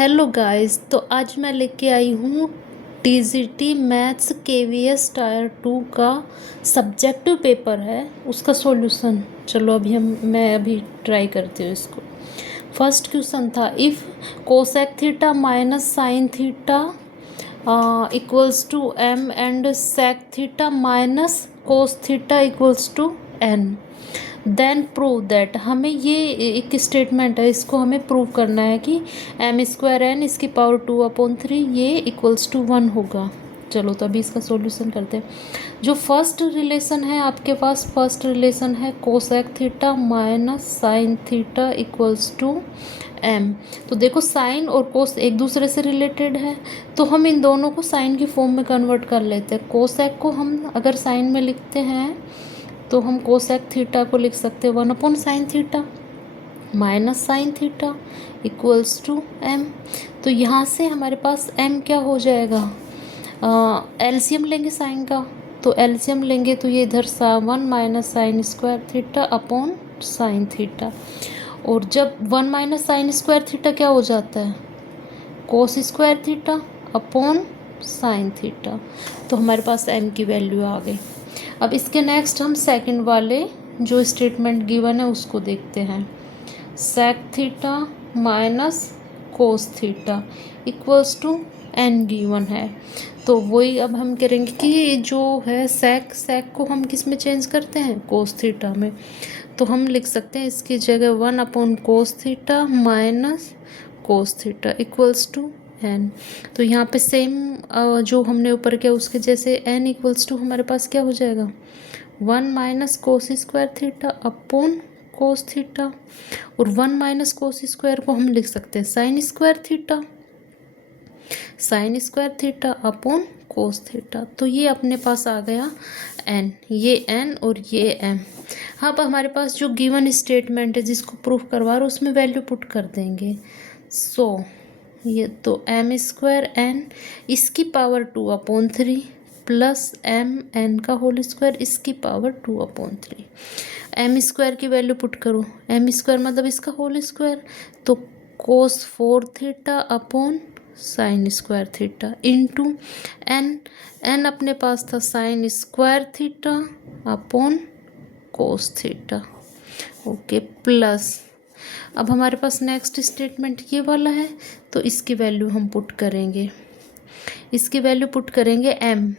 Hello guys. तो आज मैं लेके आई हूँ टीजीटी मैथ्स केवीएस टायर 2 का सब्जेक्टिव पेपर है, उसका सॉल्यूशन। चलो मैं अभी ट्राई करती हूँ इसको। फर्स्ट क्वेश्चन था, if cosec theta minus sine theta equals to M and sec theta minus cos theta equals to N, then prove that. हमें ये एक स्टेटमेंट है, इसको हमें प्रूव करना है कि एम स्क्वायर एन इसकी पावर 2/3 ये इक्वल्स टू 1 होगा। चलो तो अभी इसका सॉल्यूशन करते हैं। जो फर्स्ट रिलेशन है आपके पास, फर्स्ट रिलेशन है cosec theta minus sine theta equals to M. तो देखो साइन और कोस एक दूसरे से रिलेटेड है, तो हम इन दोनों को साइन की फॉर्म में कन्वर्ट कर लेते हैं। कोसेक को हम अगर साइन में लिखते हैं तो हम कोसेक थीटा को लिख सकते हैं 1/sin theta minus sine theta equals to M. तो यहाँ से हमारे पास एम क्या हो जाएगा, एलसीएम लेंगे साइन का, तो एलसीएम लेंगे तो ये इधर 1 minus sign square theta upon sine theta, और जब 1 माइनस साइन स्क्वायर थीटा क्या हो जाता है, कोस square theta upon sine theta. तो हमारे पास एम की वैल्यू आ गई। अब इसके नेक्स्ट हम सेकंड वाले जो स्टेटमेंट गिवन है उसको देखते हैं। Sec theta minus cos theta equals to N given है, तो वही अब हम करेंगे कि जो है सेक को हम किस में चेंज करते हैं, कोस थीटा में। तो हम लिख सकते हैं इसकी जगह 1/cos theta minus cos theta equals to N. तो यहाँ पे सेम जो हमने ऊपर किया उसके जैसे एन इक्वल्स टू हमारे पास क्या हो जाएगा, 1 minus cos square theta upon cos theta, और 1 माइनस कोस स्क्वायर को हम लिख सकते हैं sign square theta upon cos theta. तो ये अपने पास आ गया एन, ये एन और ये एम। हाँ, अब हमारे पास जो गिवन स्टेटमेंट है जिसको प्रूफ करवा रहे उसमें वैल्यू पुट कर देंगे। सो ये तो एम स्क्वायर एन इसकी पावर 2/3 प्लस एम एन का होल स्क्वायर इसकी पावर 2/3। एम स्क्वायर की वैल्यू पुट करो, एम स्क्वायर मतलब इसका होल स्क्वायर, तो cos 4 theta upon sine square theta into N, N अपने पास था sine square theta upon cos theta, okay, plus अब हमारे पास नेक्स्ट स्टेटमेंट ये वाला है, तो इसकी वैल्यू हम पुट करेंगे। इसकी वैल्यू पुट करेंगे एम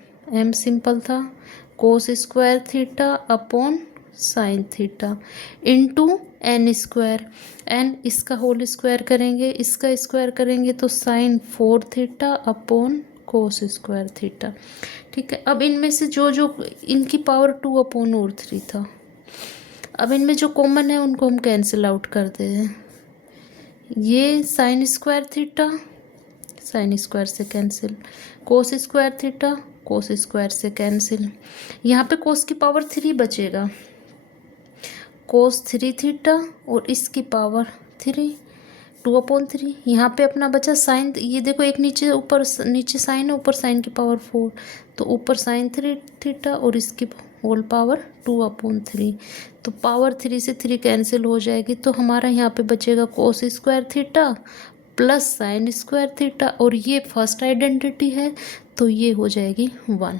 सिंपल था cos square theta upon sine theta into N square, N इसका होल स्क्वायर करेंगे इसका स्क्वायर करेंगे तो sine 4 theta upon cos square theta. ठीक है, अब इनमें से जो जो इनकी पावर 2/3 था, अब इनमें जो कॉमन है उनको हम कैंसिल आउट करते हैं। ये sine square theta sine square से cancel, cos square theta cos square से कैंसिल, यहाँ पे कोस की पावर 3 बचेगा, कोस 3 थीटा और इसकी पावर 3 2/3। यहाँ पे अपना बचा साइन, ये देखो एक नीचे ऊपर नीचे साइन है ऊपर साइन की पावर 4, तो ऊपर साइन 3 थीटा और इसकी होल पावर 2/3। तो पावर 3 से 3 कैंसिल हो जाएगी, तो हमारा यहाँ पे बचेगा कोस square theta plus sign square theta, और ये फर्स्ट आइडेंटिटी है तो ये हो जाएगी 1।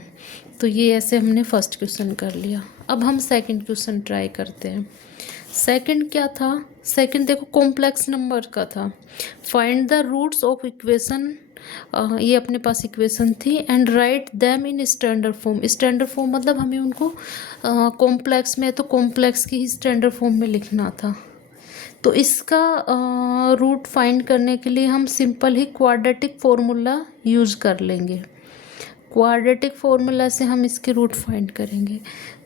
तो ये ऐसे हमने फर्स्ट क्वेश्चन कर लिया। अब हम सेकंड क्वेश्चन ट्राई करते हैं। सेकंड क्या था, सेकंड देखो कॉम्प्लेक्स नंबर का था। Find the roots of equation, ये अपने पास इक्वेशन थी, and write them in standard form. Standard form मतलब हमें उनको कॉम्प्लेक्स में, तो कॉम्प्लेक्स की ही स्टैंडर्ड फॉर्म में लिखना था। तो इसका रूट फाइंड करने के लिए हम सिंपल ही क्वाड्रेटिक फॉर्मूला यूज़ कर लेंगे। क्वाड्रेटिक फार्मूला से हम इसके रूट फाइंड करेंगे।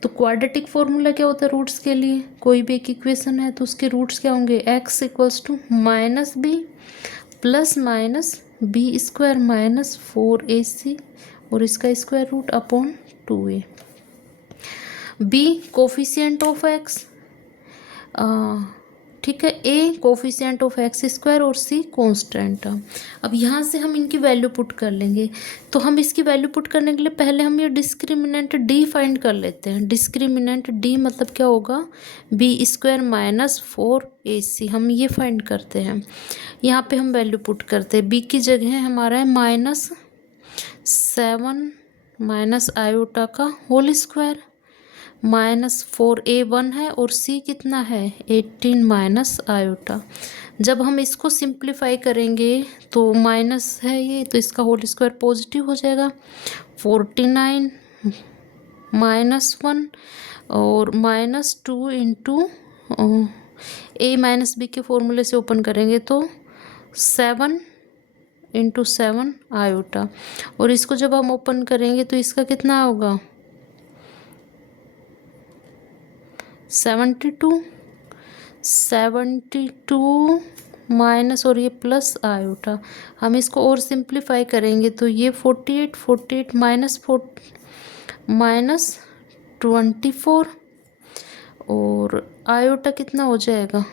तो क्वाड्रेटिक फार्मूला क्या होता है रूट्स के लिए, कोई भी एक इक्वेशन है तो उसके रूट्स क्या होंगे, x equals to minus B plus minus B square minus 4ac और इसका square root upon 2a। B coefficient of x, ठीक है। A coefficient of x square और सी कांस्टेंट। अब यहाँ से हम इनकी वैल्यू पुट कर लेंगे। तो हम इसकी वैल्यू पुट करने के लिए पहले हम ये डिस्क्रिमिनेंट डी फाइंड कर लेते हैं। डिस्क्रिमिनेंट डी मतलब क्या होगा, बी स्क्वायर माइनस 4ac, हम ये फाइंड करते हैं। यहाँ पे हम वैल्यू पुट करते हैं, बी की जगह हमारा है -7 माइनस आयोटा का होल स्क्वायर, -4a1 है और c कितना है 18 माइनस आयोटा। जब हम इसको सिंप्लीफाई करेंगे तो माइनस है ये, तो इसका होल स्क्वायर पॉजिटिव हो जाएगा, 49 -1 और -2 इंटू a माइनस बी के फॉर्मूले से ओपन करेंगे तो 7 इंटू 7 आयोटा, और इसको जब हम ओपन करेंगे तो इसका कितना होगा 72 माइनस और ये प्लस आयोटा। हम इसको और सिंप्लीफाई करेंगे तो ये 48 माइनस 24 और आयोटा कितना हो जाएगा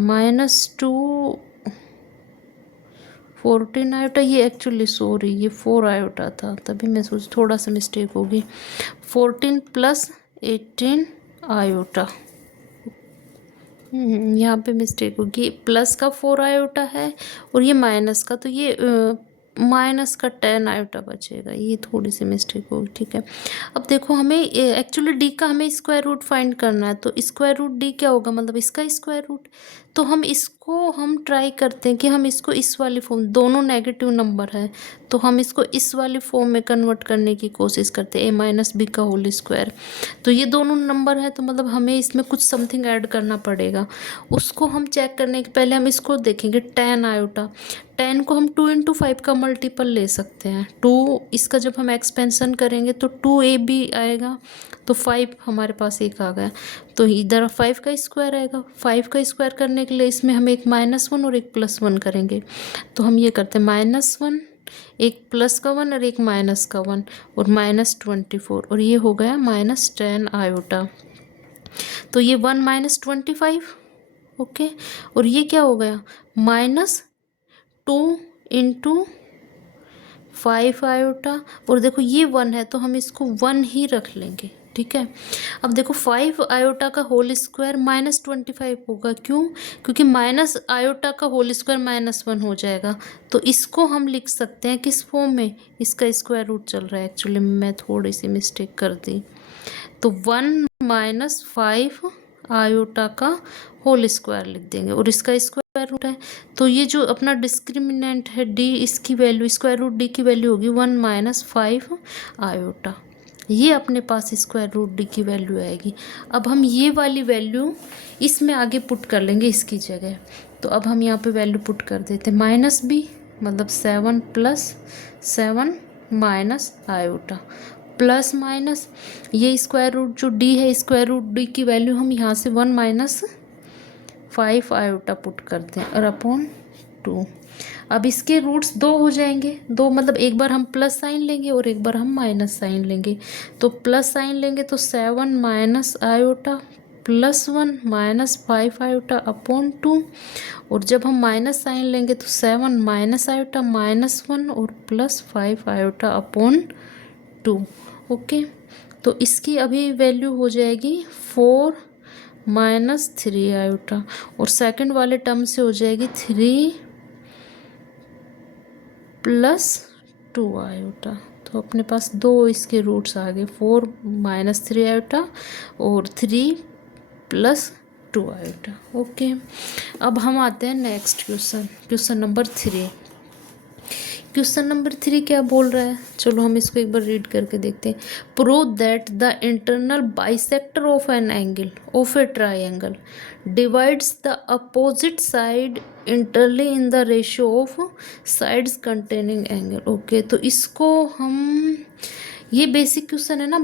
-2 14 आयोटा। ये एक्चुअली सॉरी ये 4 आयोटा था, तभी मैं सोच थोड़ा सा मिस्टेक होगी। 14 प्लस 18 आयोटा, यहाँ पे मिस्टेक होगी, प्लस का 4 आयोटा है और ये माइनस का, तो ये माइनस का 10 आयोटा बचेगा, ये थोड़ी सी मिस्टेक होगी। ठीक है, अब देखो हमें एक्चुअली डी का हमें स्क्वायर रूट फाइंड करना है, तो स्क्वायर रूट डी क्या होगा, मतलब इसका स्क्वायर रूट। तो हम इसको हम ट्राई करते हैं कि हम इसको इस वाली फॉर्म, दोनों नेगेटिव नंबर है तो हम इसको इस वाली फॉर्म में कन्वर्ट करने की कोशिश करते हैं, a माइनस बी का होल स्क्वायर। तो ये दोनों नंबर है तो मतलब हमें इसमें कुछ समथिंग ऐड करना पड़ेगा। उसको हम चेक करने के पहले हम इसको देखेंगे 10 आयोटा। 10 को हम 2 इंटू 5 का मल्टीपल ले सकते हैं। 2 इसका जब हम एक्सपेंशन करेंगे तो 2ab आएगा, तो 5 हमारे पास एक आ गया, तो इधर 5 का स्क्वायर आएगा। 5 का स्क्वायर करने के लिए इसमें हम एक -1 और एक +1 करेंगे, तो हम ये करते हैं -1, एक प्लस का 1 और एक माइनस का 1 और -24, और ये हो गया -10 आयोटा। तो ये 1 -25, ओके, और ये क्या हो गया -2 इंटू 5 आयोटा, और देखो ये 1 है तो हम इसको 1 ही रख लेंगे। ठीक है, अब देखो 5 आयोटा का होल स्क्वायर -25 होगा, क्यों, क्योंकि माइनस आयोटा का होल स्क्वायर -1 हो जाएगा, तो इसको हम लिख सकते हैं किस फॉर्म में, इसका स्क्वायर रूट चल रहा है, एक्चुअली मैं थोड़ी सी मिस्टेक कर दी, तो 1 - 5 आयोटा का होल स्क्वायर लिख देंगे और इसका स्क्वायर रूट है, तो ये जो अपना डिस्क्रिमिनेंट है डी, इसकी वैल्यू स्क्वायर रूट डी की वैल्यू होगी 1 - 5 आयोटा। ये अपने पास स्क्वायर रूट डी की वैल्यू आएगी। अब हम ये वाली वैल्यू इसमें आगे पुट कर लेंगे इसकी जगह, तो अब हम यहाँ पे वैल्यू पुट कर देते हैं -b मतलब 7 + 7 माइनस आयोटा, प्लस माइनस ये स्क्वायर रूट जो डी है, स्क्वायर रूट डी की वैल्यू हम यहाँ से 1 - 5 आयोटा पुट करते हैं और अपॉन 2। अब इसके रूट्स 2 हो जाएंगे, 2 मतलब एक बार हम प्लस साइन लेंगे और एक बार हम माइनस साइन लेंगे, तो प्लस साइन लेंगे तो 7 माइनस आयोटा +1 -5 आयोटा अपॉन 2, और जब हम माइनस साइन लेंगे तो 7 माइनस आयोटा -1 और +5 आयोटा अपॉन 2। ओके, तो इसकी अभी वैल्यू हो जाएगी 4 - 3 आयोटा, और सेकंड वाले टर्म से हो जाएगी 3 + 2 आयोटा। तो अपने पास 2 इसके रूट्स आ गए, 4 - 3 आयोटा और 3 + 2 आयोटा। ओके, अब हम आते हैं next question number 3। Question number 3 क्या बोल रहा है, चलो हम इसको एक बार रीड करके देखते हैं। Prove that the internal bisector of an angle of a triangle divides the opposite side internally in the ratio of sides containing angle. Okay, तो इसको हम, ये बेसिक क्वेश्चन है ना,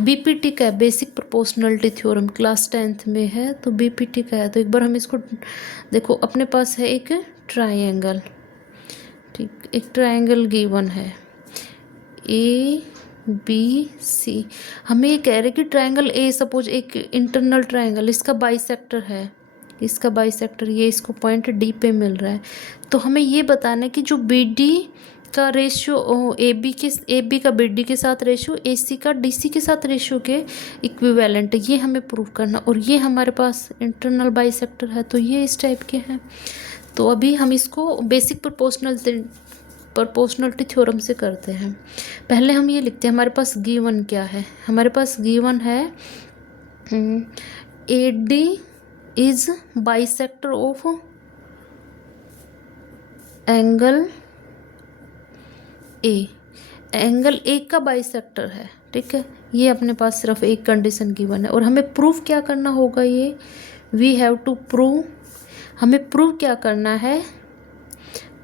बीपीटी का है, basic proportionality theorem, class 10th में है, तो बीपीटी का है। तो एक बार हम इसको देखो, अपने पास है एक ट्राइंगल, ठीक, एक ट्रायंगल गिवन है, ए बी सी। हमें ये कह रहे कि ट्रायंगल ए, सपोज एक इंटरनल ट्रायंगल, इसका बाइसेक्टर है, इसका बाइसेक्टर ये इसको पॉइंट डी पे मिल रहा है। तो हमें ये बताना है कि जो बी डी का रेशियो ए बी का बी डी के साथ रेशियो, ए सी का डी सी के साथ रेशियो के इक्विवेलेंट है, ये हमें प्रूव करना। और ये हमारे पास इंटरनल बाइसेक्टर है, तो ये इस टाइप के हैं। तो अभी हम इसको बेसिक प्रोपोर्शनलिटी थ्योरम से करते हैं। पहले हम ये लिखते हैं, हमारे पास गिवन क्या है। हमारे पास गिवन है A D is bisector of angle A, angle A का बाइसेक्टर है, ठीक है। ये अपने पास सिर्फ एक कंडीशन गिवन है। और हमें प्रूफ क्या करना होगा, ये वी हैव टू प्रूव, हमें प्रूव क्या करना है,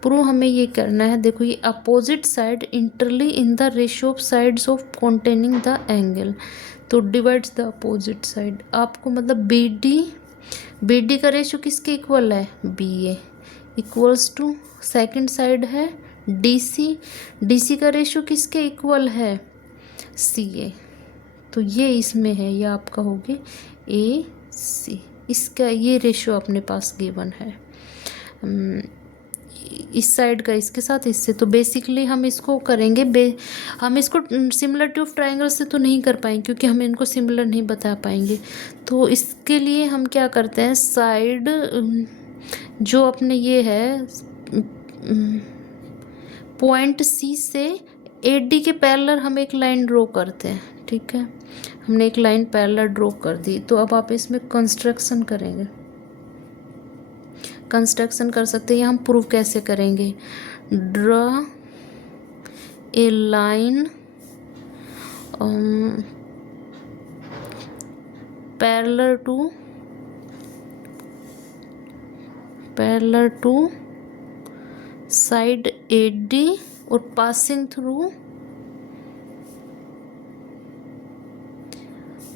प्रूव हमें ये करना है, देखो ये opposite side internally in the ratio of sides of containing the angle, तो डिवाइड्स द अपोजिट साइड। आपको मतलब बी डी का रेशियो किसके इक्वल है, B A equals to second side है डी सी का रेशियो किसके इक्वल है, सी ए। तो ये इसमें है, ये आपका हो गया ए सी, इसका ये रेशियो अपने पास गिवन है इस साइड का इसके साथ इससे। तो बेसिकली हम इसको करेंगे, हम इसको सिमिलरिटी ऑफ ट्रायंगल से तो नहीं कर पाएंगे क्योंकि हम इनको सिमिलर नहीं बता पाएंगे। तो इसके लिए हम क्या करते हैं, साइड जो अपने ये है पॉइंट सी से ए डी के पैरेलल हम एक लाइन ड्रॉ करते हैं, ठीक है। हमने एक लाइन पैरेलल ड्रॉ कर दी। तो अब आप इसमें कंस्ट्रक्शन करेंगे, कंस्ट्रक्शन कर सकते हैं। हम प्रूफ कैसे करेंगे, draw a line parallel to side A D और पासिंग थ्रू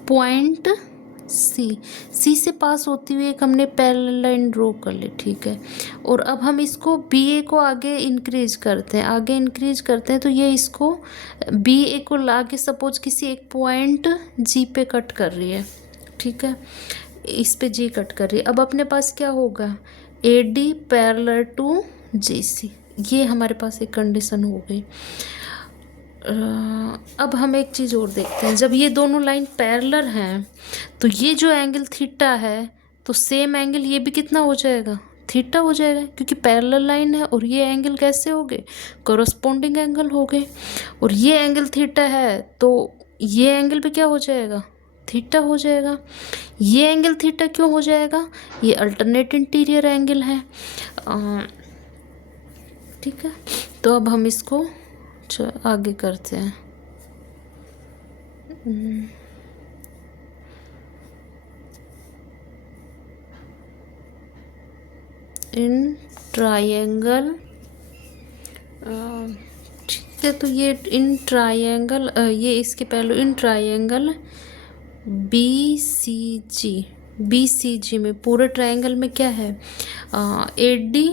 पॉइंट सी से पास होती हुई एक हमने पैरेलल लाइन ड्रॉ कर ली, ठीक है। और अब हम इसको बी ए को आगे इंक्रीज करते हैं, तो ये इसको बी ए को लाके सपोज किसी एक पॉइंट जी पे कट कर रही है, ठीक है, इस पे जी कट कर रही है। अब अपने पास क्या होगा, ए डी पैरेलल टू जी सी, ये हमारे पास एक कंडीशन हो गई। अब हम एक चीज़ और देखते हैं, जब ये दोनों लाइन पैरेलल हैं तो ये जो एंगल थीटा है तो सेम एंगल ये भी कितना हो जाएगा, थीटा हो जाएगा, क्योंकि पैरेलल लाइन है। और ये एंगल कैसे हो गए, कोरस्पोंडिंग एंगल हो गए। और ये एंगल थीटा है तो ये एंगल भी क्या हो जाएगा, थीटा हो जाएगा। ये एंगल थीटा क्यों हो जाएगा, ये अल्टरनेट इंटीरियर एंगल है, ठीक है। तो अब हम इसको आगे करते हैं। इन ट्रायंगल, ठीक है, तो ये इन ट्रायंगल, ये इसके पहले इन ट्रायंगल बी सी जी में, पूरे ट्रायंगल में क्या है, A D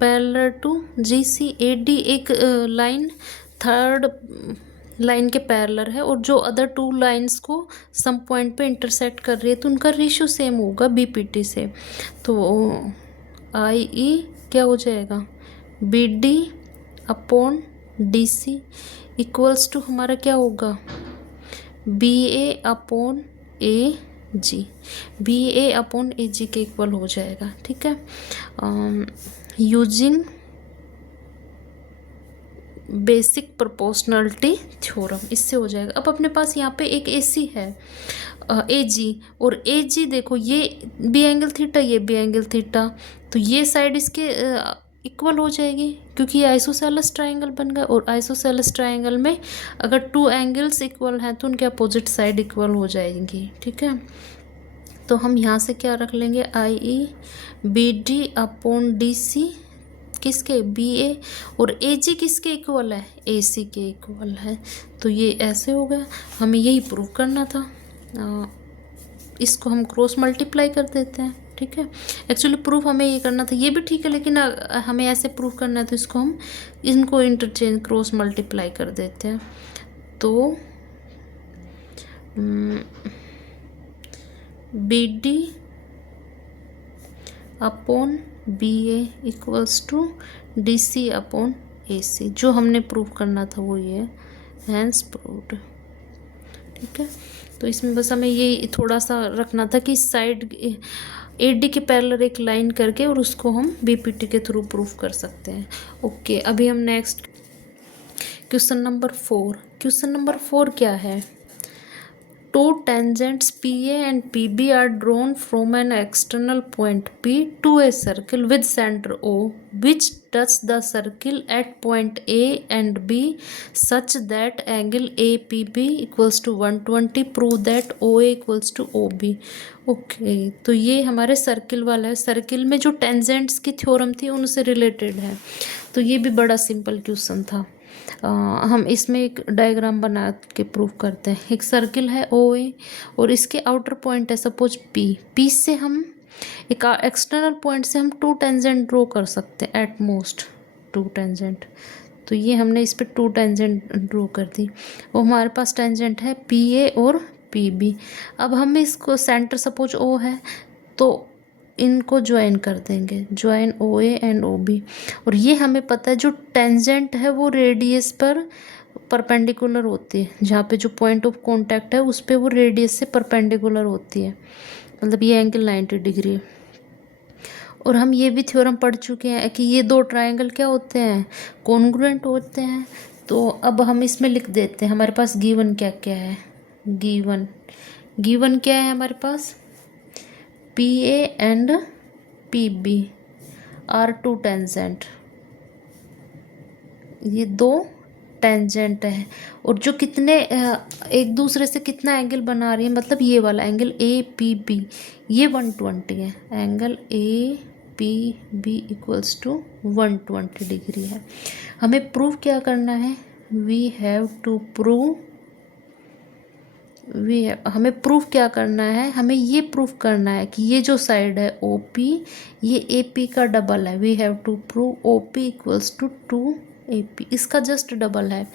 parallel to G C, A D एक लाइन थर्ड लाइन के पैरेलल है और जो अदर टू लाइंस को सम पॉइंट पे इंटरसेक्ट कर रही है, तो उनका रेशियो सेम होगा बी पी टी से। तो आई ई क्या हो जाएगा, B D upon D C equals to हमारा क्या होगा, B A upon A G, B A upon A G के इक्वल हो जाएगा, ठीक है। यूजिंग बेसिक प्रोपोर्शनलिटी थ्योरम, इससे हो जाएगा। अब अपने पास यहाँ पे एक ए सी है ए जी, और ए जी देखो ये बी एंगल थीटा, ये बी एंगल थीटा, तो ये साइड इसके इक्वल हो जाएगी क्योंकि ये आइसोसेलेस ट्रायंगल बन गया। और आइसोसेलेस ट्रायंगल में अगर टू एंगल्स इक्वल हैं तो उनके अपोजिट साइड इक्वल हो जाएंगी, ठीक है। तो हम यहाँ से क्या रख लेंगे, i e B D upon D C किसके, बी ए, और ए जी किसके इक्वल है, ए सी के इक्वल है। तो ये ऐसे हो गया, हमें यही प्रूव करना था। इसको हम क्रॉस मल्टीप्लाई कर देते हैं, ठीक है। एक्चुअली प्रूफ हमें ये करना था, ये भी ठीक है, लेकिन हमें ऐसे प्रूफ करना है तो इसको हम इनको इंटरचेंज क्रॉस मल्टीप्लाई कर देते हैं। तो B D upon B A equals to D C upon A C, जो हमने प्रूफ करना था वो ये हैंस प्रूव्ड। ठीक है, तो इसमें बस हमें ये थोड़ा सा रखना था कि इस साइड ए डी के पैरेलल एक लाइन करके और उसको हम बी पी टी के थ्रू प्रूफ कर सकते हैं। ओके, अभी हम next question number 4। Question number 4 क्या है? Two tangents PA and PB are drawn from an external point P to a circle with center O, which touch the circle at point A and B such that angle APB equals to 120. Prove that OA equals to OB. Okay, तो ये हमारे circle वाला है। Circle में जो tangents की theorem थी उनसे रिलेटेड है, तो ये भी बड़ा सिंपल क्वेश्चन था। हम इसमें एक डायग्राम बना के प्रूफ करते हैं। एक सर्किल है ओ ए और इसके आउटर पॉइंट है सपोज पी। पी से हम एक एक्सटर्नल पॉइंट से हम 2 टेंजेंट ड्रॉ कर सकते हैं, एट मोस्ट 2 टेंजेंट। तो ये हमने इस पर 2 टेंजेंट ड्रॉ कर दी। वो हमारे पास टेंजेंट है पी ए और पी बी। अब हम इसको सेंटर सपोज ओ है तो इनको ज्वाइन कर देंगे, join O A and O B. और ये हमें पता है जो टेंजेंट है वो रेडियस पर परपेंडिकुलर होती है, जहाँ पे जो पॉइंट ऑफ कांटेक्ट है उस पे वो रेडियस से परपेंडिकुलर होती है, मतलब ये एंगल 90 डिग्री। और हम ये भी थ्योरम पढ़ चुके हैं कि ये 2 ट्रायंगल क्या होते हैं, कॉन्ग्रुएंट होते हैं। तो अब हम इसमें लिख देते हैं हमारे पास गिवन क्या क्या है। गिवन क्या है हमारे पास? P A and P B are 2 tangent, ये 2 टेंजेंट है। और जो कितने एक दूसरे से कितना एंगल बना रही है, मतलब ये वाला एंगल ए पी बी ये 120 है। Angle A P B equals to 120 degree है। हमें प्रूव क्या करना है? हमें प्रूफ क्या करना है? हमें ये प्रूफ करना है कि ये जो साइड है ओ पी ये ए पी का डबल है। We have to prove O P equals to 2 A P, इसका जस्ट डबल है।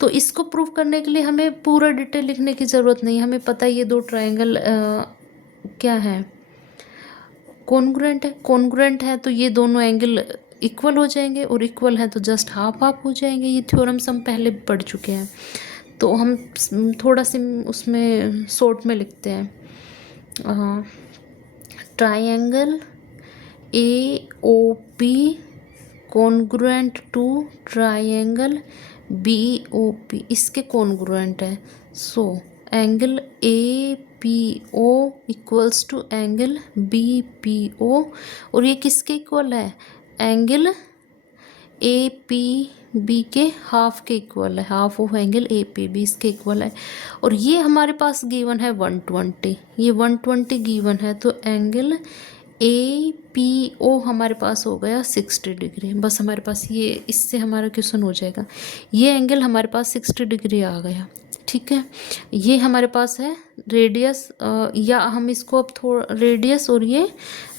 तो इसको प्रूव करने के लिए हमें पूरा डिटेल लिखने की ज़रूरत नहीं, हमें पता है ये 2 ट्रायंगल क्या है, कॉन्ग्रुएंट है। तो ये दोनों एंगल इक्वल हो जाएंगे और इक्वल है तो जस्ट हाफ हाफ हो जाएंगे। ये थ्योरम्स हम पहले पढ़ चुके हैं, तो हम थोड़ा सी उसमें शॉर्ट में लिखते हैं। Triangle A O P congruent to triangle B O P, इसके कॉन्ग्रुएंट है। So angle A P O equals to angle B P O, और ये किसके इक्वल है? एंगल ए पी बी के हाफ के इक्वल है, half of angle A P B इसके इक्वल है। और ये हमारे पास गिवन है 120, ये 120 गिवन है। तो एंगल ए पी ओ हमारे पास हो गया 60 डिग्री। बस हमारे पास ये, इससे हमारा क्वेश्चन हो जाएगा। ये एंगल हमारे पास 60 डिग्री आ गया। ठीक है, ये हमारे पास है रेडियस, या हम इसको अब थोड़ा रेडियस और ये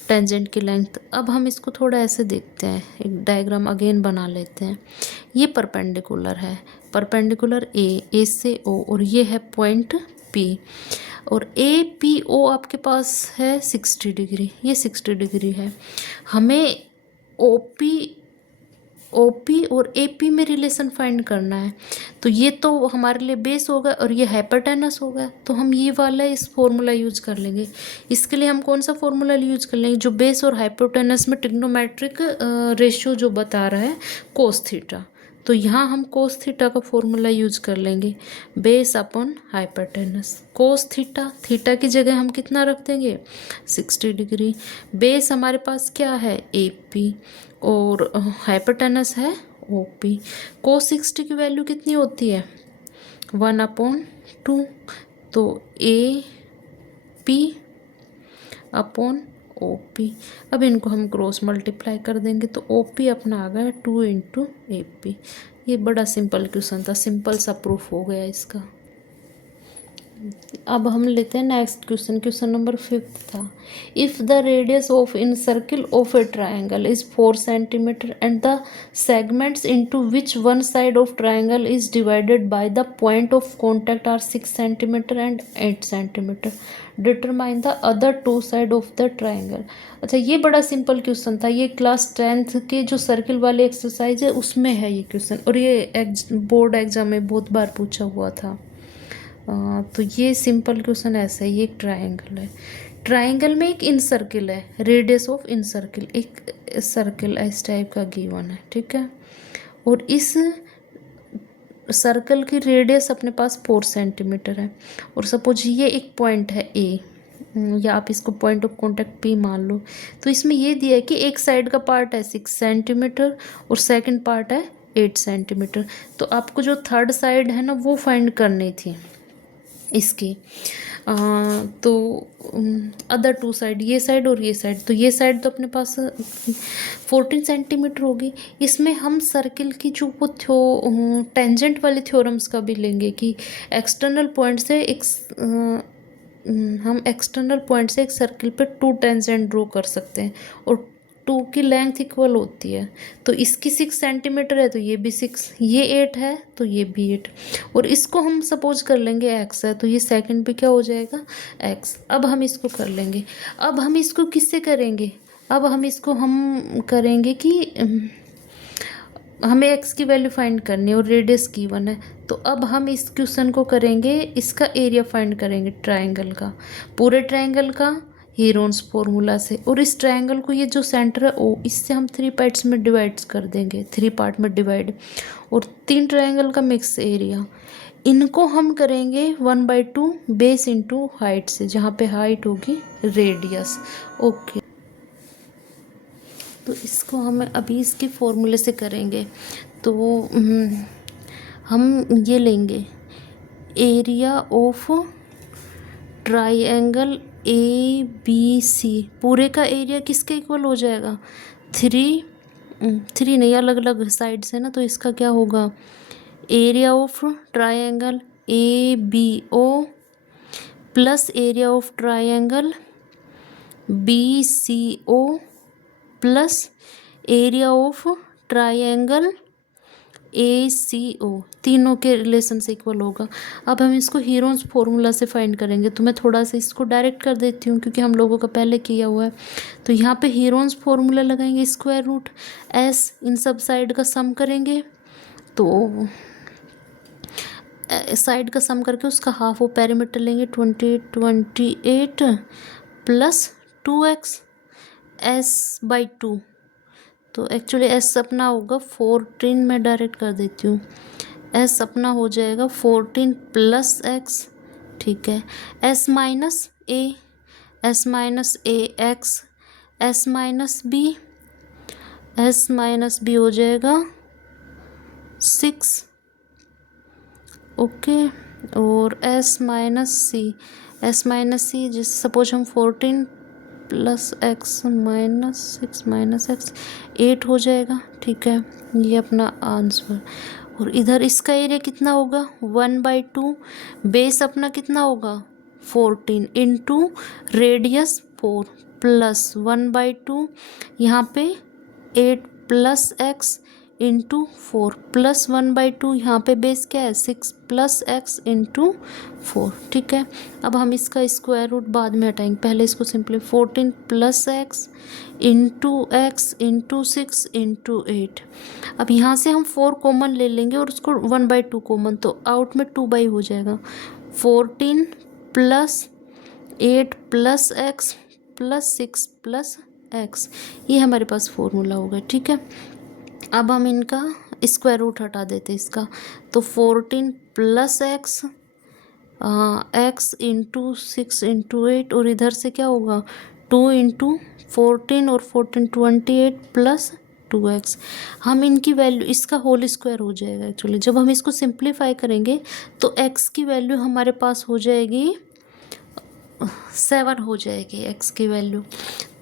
टेंजेंट की लेंथ। अब हम इसको थोड़ा ऐसे देखते हैं, एक डायग्राम अगेन बना लेते हैं। ये परपेंडिकुलर है, परपेंडिकुलर ए से ओ, और ये है पॉइंट पी। और ए पी ओ आपके पास है 60 डिग्री, ये 60 डिग्री है। हमें ओ पी और ए पी में रिलेशन फाइंड करना है। तो ये तो हमारे लिए बेस होगा और ये हाइपोटेनस होगा, तो हम ये वाला इस फॉर्मूला यूज कर लेंगे। इसके लिए हम कौन सा फॉर्मूला यूज कर लेंगे? जो बेस और हाइपोटेनस में ट्रिग्नोमेट्रिक रेशियो जो बता रहा है कोस थीटा, तो यहाँ हम कोस थीटा का फॉर्मूला यूज कर लेंगे, base upon hypotenuse. Cos theta, theta की जगह हम कितना रख देंगे? 60 डिग्री। बेस हमारे पास क्या है? ए पी, और हाइपोटेनस है ओ पी। कोस 60 की वैल्यू कितनी होती है? 1/2। तो A P upon O P. अब इनको हम क्रॉस मल्टीप्लाई कर देंगे तो ओ पी अपना आ गया 2 × ए पी। ये बड़ा सिंपल क्वेश्चन था, सिंपल सा प्रूफ हो गया इसका। अब हम लेते हैं नेक्स्ट क्वेश्चन। क्वेश्चन नंबर 5 था, if the radius of incircle of a triangle is 4 centimetre and the segments into which one side of triangle is divided by the point of contact are 6 centimetre and 8 centimetre, determine the other 2 side of the triangle. अच्छा, ये बड़ा simple question था, ये class 10th के जो circle वाले exercise है उसमें है ये क्वेश्चन, और ये बोर्ड एग्जाम में बहुत बार पूछा हुआ था। तो ये सिंपल क्वेश्चन ऐसा है, ये एक ट्राइंगल है, ट्राइंगल में एक इन सर्किल है, रेडियस ऑफ इन सर्किल, एक सर्किल इस टाइप का गिवन है, ठीक है। और इस सर्कल की रेडियस अपने पास 4 सेंटीमीटर है, और सपोज ये एक पॉइंट है ए, या आप इसको पॉइंट ऑफ कॉन्टैक्ट पी मान लो। तो इसमें ये दिया है कि एक साइड का पार्ट है 6 सेंटीमीटर और सेकंड पार्ट है 8 सेंटीमीटर। तो आपको जो थर्ड साइड है ना वो फाइंड करनी थी इसकी। तो अदर 2 साइड, ये साइड और ये साइड, तो ये साइड तो अपने पास 14 सेंटीमीटर होगी। इसमें हम सर्किल की जो वो टेंजेंट वाले थ्योरम्स का भी लेंगे कि एक्सटर्नल पॉइंट से हम एक्सटर्नल पॉइंट से एक सर्किल पे 2 टेंजेंट ड्रॉ कर सकते हैं, और 2 की लेंथ इक्वल होती है। तो इसकी 6 सेंटीमीटर है तो ये भी 6, ये 8 है तो ये भी 8, और इसको हम सपोज कर लेंगे x है तो ये सेकंड पे क्या हो जाएगा x। अब हम इसको कर लेंगे, अब हम इसको किससे करेंगे, अब हम इसको हम करेंगे कि हमें x की वैल्यू फाइंड करनी है और रेडियस गिवन है। तो अब हम इस क्वेश्चन को करेंगे, इसका एरिया फाइंड करेंगे ट्राइंगल का, पूरे ट्राइंगल का हीरोन्स फॉर्मूला से। और इस ट्राइंगल को ये जो सेंटर है ओ, इससे हम 3 पार्ट्स में डिवाइड कर देंगे, 3 पार्ट में डिवाइड, और 3 ट्राइंगल का मिक्स एरिया। इनको हम करेंगे 1/2 बेस इंटू हाइट से, जहाँ पे हाइट होगी रेडियस। ओके, तो इसको हम अभी इसके फॉर्मूले से करेंगे। तो हम ये लेंगे एरिया ऑफ ट्राइंगल ABC, पूरे का एरिया किसके इक्वल हो जाएगा 3 नहीं, अलग अलग साइड्स है ना, तो इसका क्या होगा area of triangle ABO plus area of triangle BCO plus area of triangle ACO, तीनों के रिलेशन से इक्वल होगा। अब हम इसको हीरोन्स फॉर्मूला से फाइंड करेंगे, तो मैं थोड़ा सा इसको डायरेक्ट कर देती हूँ क्योंकि हम लोगों का पहले किया हुआ है। तो यहाँ पे हीरोन्स फॉर्मूला लगाएंगे, स्क्वायर रूट S, इन सब साइड का सम करेंगे, तो साइड का सम करके उसका हाफ वो पेरीमीटर लेंगे 28 प्लस 2x S/2। तो एक्चुअली S अपना होगा 14, मैं डायरेक्ट कर देती हूँ, S अपना हो जाएगा 14 प्लस x, ठीक है, S minus A x, S minus B हो जाएगा 6, ओके, और S माइनस C जिस सपोज हम 14 plus x minus 6 minus x 8 हो जाएगा, ठीक है, ये अपना आंसर। और इधर इसका एरिया कितना होगा 1/2, बेस अपना कितना होगा 14 इंटू रेडियस 4 प्लस 1/2, यहाँ पे 8 प्लस x इंटू 4 प्लस 1/2, यहाँ पे बेस क्या है 6 प्लस x इंटू 4, ठीक है। अब हम इसका स्क्वायर रूट बाद में हटाएंगे, पहले इसको simply 14 plus x into 6 into 8। अब यहाँ से हम 4 कॉमन ले लेंगे और उसको 1/2 कॉमन, तो आउट में 2/, हो जाएगा 14 plus 8 plus x plus 6 plus x, ये हमारे पास फॉर्मूला होगा, ठीक है। अब हम इनका स्क्वायर रूट हटा देते हैं इसका, तो 14 प्लस x इंटू 6 इंटू 8, और इधर से क्या होगा 2 इंटू 14 और 14 28 प्लस 2x। हम इनकी वैल्यू, इसका होल स्क्वायर हो जाएगा एक्चुअली, जब हम इसको सिंप्लीफाई करेंगे तो x की वैल्यू हमारे पास हो जाएगी 7 हो जाएगी x की वैल्यू।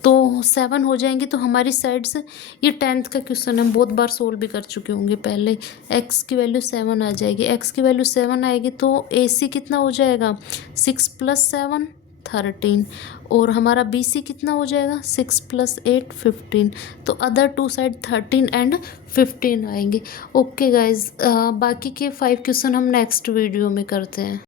तो 7 हो जाएंगे। तो हमारी साइड से ये 10th का क्वेश्चन हम बहुत बार सोल्व भी कर चुके होंगे पहले। x की वैल्यू 7 आ जाएगी, x की वैल्यू 7 आएगी तो AC कितना हो जाएगा 6 + 7 13, और हमारा BC कितना हो जाएगा 6 + 8 15। तो अदर टू साइड 13 एंड 15 आएंगे। ओके गाइज, बाकी के 5 क्वेश्चन हम नेक्स्ट वीडियो में करते हैं।